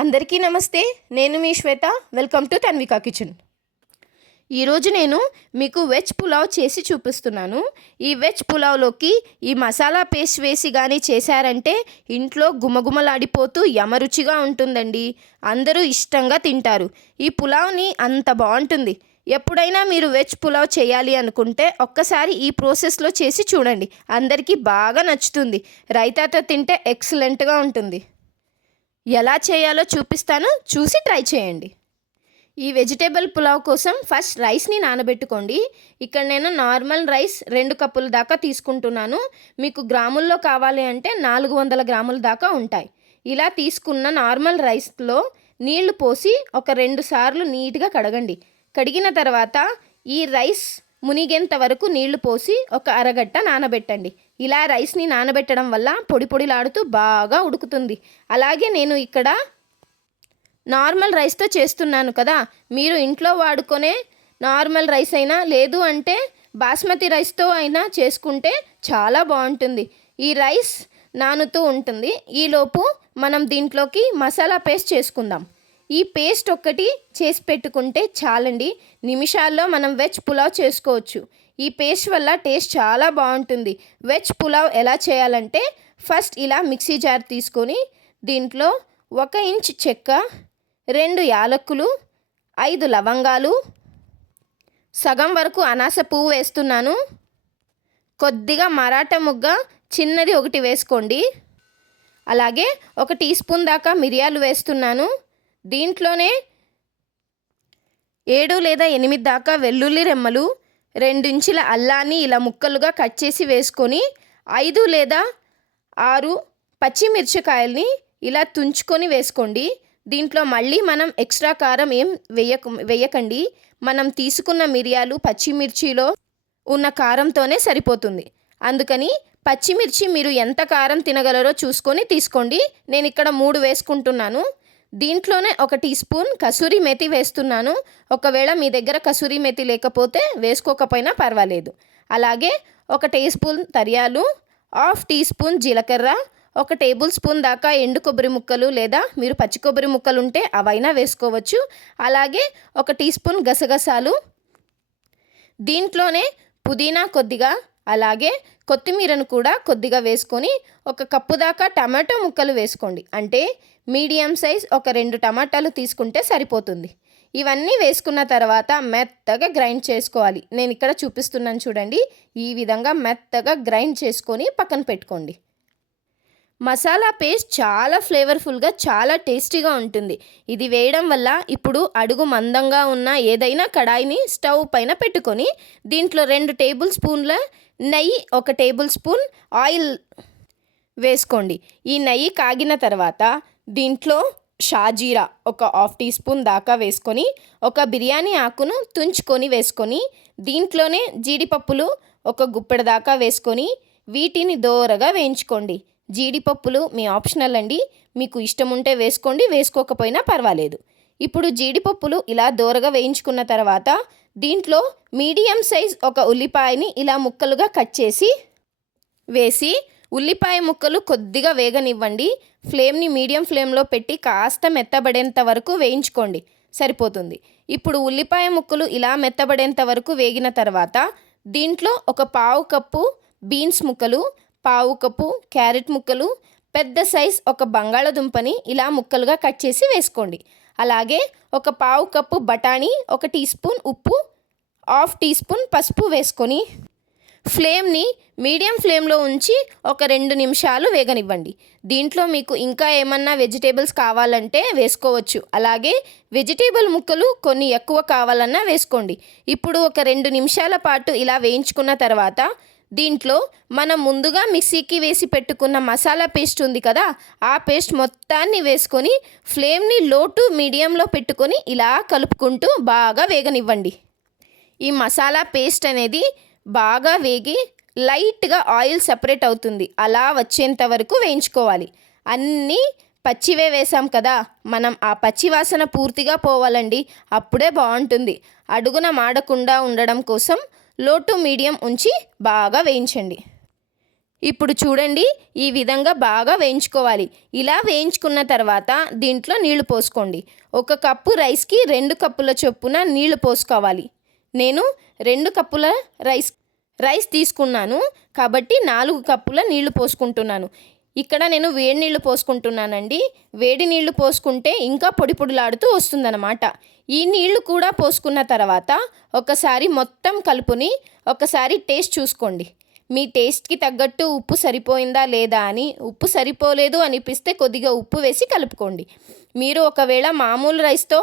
అందరికీ నమస్తే. నేను మీ Shweta. Welcome to Tanvika kitchen. ఈరోజు నేను మీకు వెజ్ పులావ్ చేసి చూపిస్తున్నాను. ఈ వెజ్ పులావ్లోకి ఈ మసాలా పేస్ట్ వేసి కానీ చేశారంటే ఇంట్లో గుమగుమలాడిపోతూ యమరుచిగా ఉంటుందండి. అందరూ ఇష్టంగా తింటారు. ఈ పులావ్ని అంత బాగుంటుంది. ఎప్పుడైనా మీరు వెజ్ పులావ్ చేయాలి అనుకుంటే ఒక్కసారి ఈ ప్రాసెస్లో చేసి చూడండి. అందరికీ బాగా నచ్చుతుంది. రైతాతో తింటే ఎక్సలెంట్గా ఉంటుంది. ఎలా చేయాలో చూపిస్తాను, చూసి ట్రై చేయండి. ఈ వెజిటేబుల్ పులావ్ కోసం ఫస్ట్ రైస్ని నానబెట్టుకోండి. ఇక్కడ నేను నార్మల్ రైస్ 2 కప్పుల దాకా తీసుకుంటున్నాను. మీకు గ్రాముల్లో కావాలి అంటే 400 గ్రాముల దాకా ఉంటాయి. ఇలా తీసుకున్న నార్మల్ రైస్లో నీళ్లు పోసి ఒక 2 సార్లు నీట్గా కడగండి. కడిగిన తర్వాత ఈ రైస్ మునిగేంత వరకు నీళ్లు పోసి ఒక అరగంట నానబెట్టండి. ఇలా రైస్ని నానబెట్టడం వల్ల పొడి పొడిలాడుతూ బాగా ఉడుకుతుంది. అలాగే నేను ఇక్కడ నార్మల్ రైస్తో చేస్తున్నాను కదా, మీరు ఇంట్లో వాడుకునే నార్మల్ రైస్ అయినా లేదు అంటే బాస్మతి రైస్తో అయినా చేసుకుంటే చాలా బాగుంటుంది. ఈ రైస్ నానుతూ ఉంటుంది. ఈలోపు మనం దీంట్లోకి మసాలా పేస్ట్ చేసుకుందాం. ఈ పేస్ట్ ఒక్కటి చేసి పెట్టుకుంటే చాలండి. నిమిషాల్లో మనం వెజ్ పులావ్ చేసుకోవచ్చు. ఈ పేస్ట్ వల్ల టేస్ట్ చాలా బాగుంటుంది. వెజ్ పులావ్ ఎలా చేయాలంటే ఫస్ట్ ఇలా మిక్సీ జార్ తీసుకొని దీంట్లో 1 ఇంచ్ చెక్క, 2 యాలక్కులు, 5 లవంగాలు, సగం వరకు అనాస పువ్వు వేస్తున్నాను. కొద్దిగా మరాఠా మొగ్గ చిన్నది ఒకటి వేసుకోండి. అలాగే 1 టీ స్పూన్ దాకా మిరియాలు వేస్తున్నాను. దీంట్లోనే 7 లేదా 8 దాకా వెల్లుల్లి రెమ్మలు, 2 ఇంచుల అల్లాన్ని ఇలా ముక్కలుగా కట్ చేసి వేసుకొని 5 లేదా 6 పచ్చిమిర్చికాయల్ని ఇలా తుంచుకొని వేసుకోండి. దీంట్లో మళ్ళీ మనం ఎక్స్ట్రా కారం ఏం వేయకండి. మనం తీసుకున్న మిరియాలు పచ్చిమిర్చిలో ఉన్న కారంతోనే సరిపోతుంది. అందుకని పచ్చిమిర్చి మీరు ఎంత కారం తినగలరో చూసుకొని తీసుకోండి. నేను ఇక్కడ 3 వేసుకుంటున్నాను. దీంట్లోనే 1 టీ స్పూన్ కసూరి మేతి వేస్తున్నాను. ఒకవేళ మీ దగ్గర కసూరి మేతి లేకపోతే వేసుకోకపోయినా పర్వాలేదు. అలాగే 1 టీ స్పూన్ ధనియాలు, 1/2 టీ స్పూన్ జీలకర్ర, 1 టేబుల్ స్పూన్ దాకా ఎండు కొబ్బరి ముక్కలు లేదా మీరు పచ్చి కొబ్బరి ముక్కలు ఉంటే అవైనా వేసుకోవచ్చు. అలాగే 1 టీ స్పూన్ గసగసాలు, దీంట్లోనే పుదీనా కొద్దిగా, అలాగే కొత్తిమీరను కూడా కొద్దిగా వేసుకొని 1 కప్పు దాకా టమాటో ముక్కలు వేసుకోండి. అంటే మీడియం సైజ్ ఒక 2 టమాటాలు తీసుకుంటే సరిపోతుంది. ఇవన్నీ వేసుకున్న తర్వాత మెత్తగా గ్రైండ్ చేసుకోవాలి. నేను ఇక్కడ చూపిస్తున్నాను చూడండి. ఈ విధంగా మెత్తగా గ్రైండ్ చేసుకొని పక్కన పెట్టుకోండి. మసాలా పేస్ట్ చాలా ఫ్లేవర్ఫుల్గా చాలా టేస్టీగా ఉంటుంది. ఇది వేయడం వల్ల ఇప్పుడు అడుగు మందంగా ఉన్న ఏదైనా కడాయిని స్టవ్ పైన పెట్టుకొని దీంట్లో 2 టేబుల్ స్పూన్ల నెయ్యి, 1 టేబుల్ స్పూన్ ఆయిల్ వేసుకోండి. ఈ నెయ్యి కాగిన తర్వాత దీంట్లో షాజీరా 1/2 టీ స్పూన్ దాకా వేసుకొని 1 బిర్యానీ ఆకును తుంచుకొని వేసుకొని దీంట్లోనే జీడిపప్పులు 1 గుప్పెడు దాకా వేసుకొని వీటిని దోరగా వేయించుకోండి. జీడిపప్పులు మీ ఆప్షనల్ అండి. మీకు ఇష్టం ఉంటే వేసుకోండి, వేసుకోకపోయినా పర్వాలేదు. ఇప్పుడు జీడిపప్పులు ఇలా దోరగా వేయించుకున్న తర్వాత దీంట్లో మీడియం సైజ్ 1 ఉల్లిపాయని ఇలా ముక్కలుగా కట్ చేసి వేసి ఉల్లిపాయ ముక్కలు కొద్దిగా వేగనివ్వండి. ఫ్లేమ్ని మీడియం ఫ్లేమ్లో పెట్టి కాస్త మెత్తబడేంత వరకు వేయించుకోండి, సరిపోతుంది. ఇప్పుడు ఉల్లిపాయ ముక్కలు ఇలా మెత్తబడేంత వరకు వేగిన తర్వాత దీంట్లో 1/4 కప్పు బీన్స్ ముక్కలు, 1/4 కప్పు క్యారెట్ ముక్కలు, పెద్ద సైజ్ 1 బంగాళదుంపని ఇలా ముక్కలుగా కట్ చేసి వేసుకోండి. అలాగే 1/4 కప్పు బఠానీ, 1 టీ స్పూన్ ఉప్పు, 1/2 టీ స్పూన్ పసుపు వేసుకొని ఫ్లేమ్ని మీడియం ఫ్లేమ్లో ఉంచి ఒక 2 నిమిషాలు వేగనివ్వండి. దీంట్లో మీకు ఇంకా ఏమన్నా వెజిటేబుల్స్ కావాలంటే వేసుకోవచ్చు. అలాగే వెజిటేబుల్ ముక్కలు కొన్ని ఎక్కువ కావాలన్నా వేసుకోండి. ఇప్పుడు ఒక 2 నిమిషాల పాటు ఇలా వేయించుకున్న తర్వాత దీంట్లో మనం ముందుగా మిక్సీకి వేసి పెట్టుకున్న మసాలా పేస్ట్ ఉంది కదా, ఆ పేస్ట్ మొత్తాన్ని వేసుకొని ఫ్లేమ్ని లో టు మీడియంలో పెట్టుకొని ఇలా కలుపుకుంటూ బాగా వేగనివ్వండి. ఈ మసాలా పేస్ట్ అనేది బాగా వేగి లైట్గా ఆయిల్ సపరేట్ అవుతుంది. అలా వచ్చేంత వరకు వేయించుకోవాలి. అన్నీ పచ్చివే వేసాం కదా, మనం ఆ పచ్చి వాసన పూర్తిగా పోవాలండి. అప్పుడే బాగుంటుంది. అడుగున మాడకుండా ఉండడం కోసం లో టు మీడియం ఉంచి బాగా వేయించండి. ఇప్పుడు చూడండి, ఈ విధంగా బాగా వేయించుకోవాలి. ఇలా వేయించుకున్న తర్వాత దీంట్లో నీళ్లు పోసుకోండి. 1 కప్పు రైస్కి 2 కప్పుల చొప్పున నీళ్లు పోసుకోవాలి. నేను 2 కప్పుల రైస్ తీసుకున్నాను కాబట్టి 4 కప్పుల నీళ్లు పోసుకుంటున్నాను. ఇక్కడ నేను వేడి నీళ్లు పోసుకుంటున్నానండి. వేడి నీళ్లు పోసుకుంటే ఇంకా పొడి పొడిలాడుతూ వస్తుందన్నమాట. ఈ నీళ్లు కూడా పోసుకున్న తర్వాత ఒకసారి మొత్తం కలుపుని ఒకసారి టేస్ట్ చూసుకోండి. మీ టేస్ట్కి తగ్గట్టు ఉప్పు సరిపోయిందా లేదా అని. ఉప్పు సరిపోలేదు అనిపిస్తే కొద్దిగా ఉప్పు వేసి కలుపుకోండి. మీరు ఒకవేళ మామూలు రైస్తో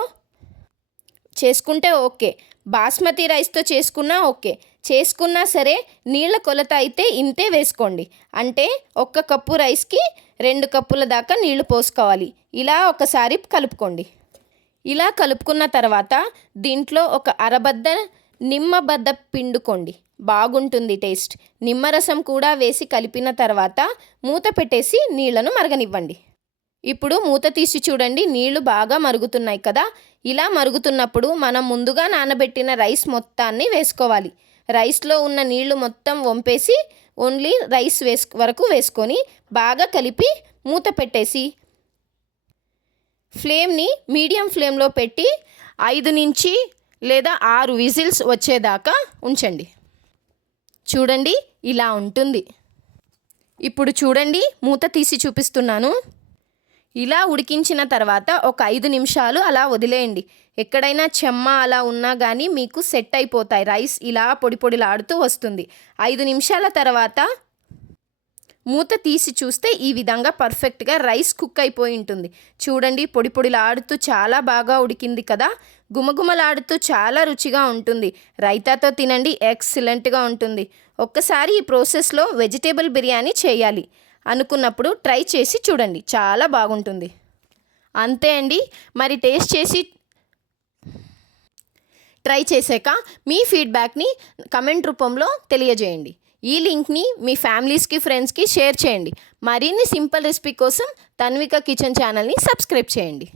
చేసుకుంటే ఓకే, బాస్మతి రైస్తో చేసుకున్నా ఓకే. చేసుకున్నా సరే నీళ్ళ కొలత అయితే ఇంతే వేసుకోండి. అంటే 1 కప్పు రైస్కి 2 కప్పుల దాకా నీళ్లు పోసుకోవాలి. ఇలా ఒకసారి కలుపుకోండి. ఇలా కలుపుకున్న తర్వాత దీంట్లో ఒక అరబద్ద నిమ్మబద్ద పిండుకోండి. బాగుంటుంది టేస్ట్. నిమ్మరసం కూడా వేసి కలిపిన తర్వాత మూత పెట్టేసి నీళ్లను మరగనివ్వండి. ఇప్పుడు మూత తీసి చూడండి, నీళ్లు బాగా మరుగుతున్నాయి కదా. ఇలా మరుగుతున్నప్పుడు మనం ముందుగా నానబెట్టిన రైస్ మొత్తాన్ని వేసుకోవాలి. రైస్లో ఉన్న నీళ్లు మొత్తం వంపేసి ఓన్లీ రైస్ వరకు వేసుకొని బాగా కలిపి మూత పెట్టేసి ఫ్లేమ్ని మీడియం ఫ్లేమ్లో పెట్టి 5 నుంచి లేదా 6 విజిల్స్ వచ్చేదాకా ఉంచండి. చూడండి, ఇలా ఉంటుంది. ఇప్పుడు చూడండి, మూత తీసి చూపిస్తున్నాను. ఇలా ఉడికించిన తర్వాత ఒక 5 నిమిషాలు అలా వదిలేయండి. ఎక్కడైనా చెమ్మ అలా ఉన్నా కానీ మీకు సెట్ అయిపోతాయి. రైస్ ఇలా పొడి పొడిలాడుతూ వస్తుంది. 5 నిమిషాల తర్వాత మూత తీసి చూస్తే ఈ విధంగా పర్ఫెక్ట్గా రైస్ కుక్ అయిపోయి ఉంటుంది. చూడండి, పొడి పొడిలాడుతూ చాలా బాగా ఉడికింది కదా. గుమగుమలాడుతూ చాలా రుచిగా ఉంటుంది. రైతాతో తినండి, ఎక్సలెంట్గా ఉంటుంది. ఒక్కసారి ఈ ప్రాసెస్లో వెజిటేబుల్ బిర్యానీ చేయాలి అనుకున్నప్పుడు ట్రై చేసి చూడండి, చాలా బాగుంటుంది. అంతే అండి. మరి టేస్ట్ చేసి ట్రై చేశాక మీ ఫీడ్బ్యాక్ని కమెంట్ రూపంలో తెలియజేయండి. ఈ లింక్ని మీ ఫ్యామిలీస్కి, ఫ్రెండ్స్కి షేర్ చేయండి. మరిన్ని సింపుల్ రెసిపీ కోసం తన్విక కిచెన్ ఛానల్ని సబ్స్క్రైబ్ చేయండి.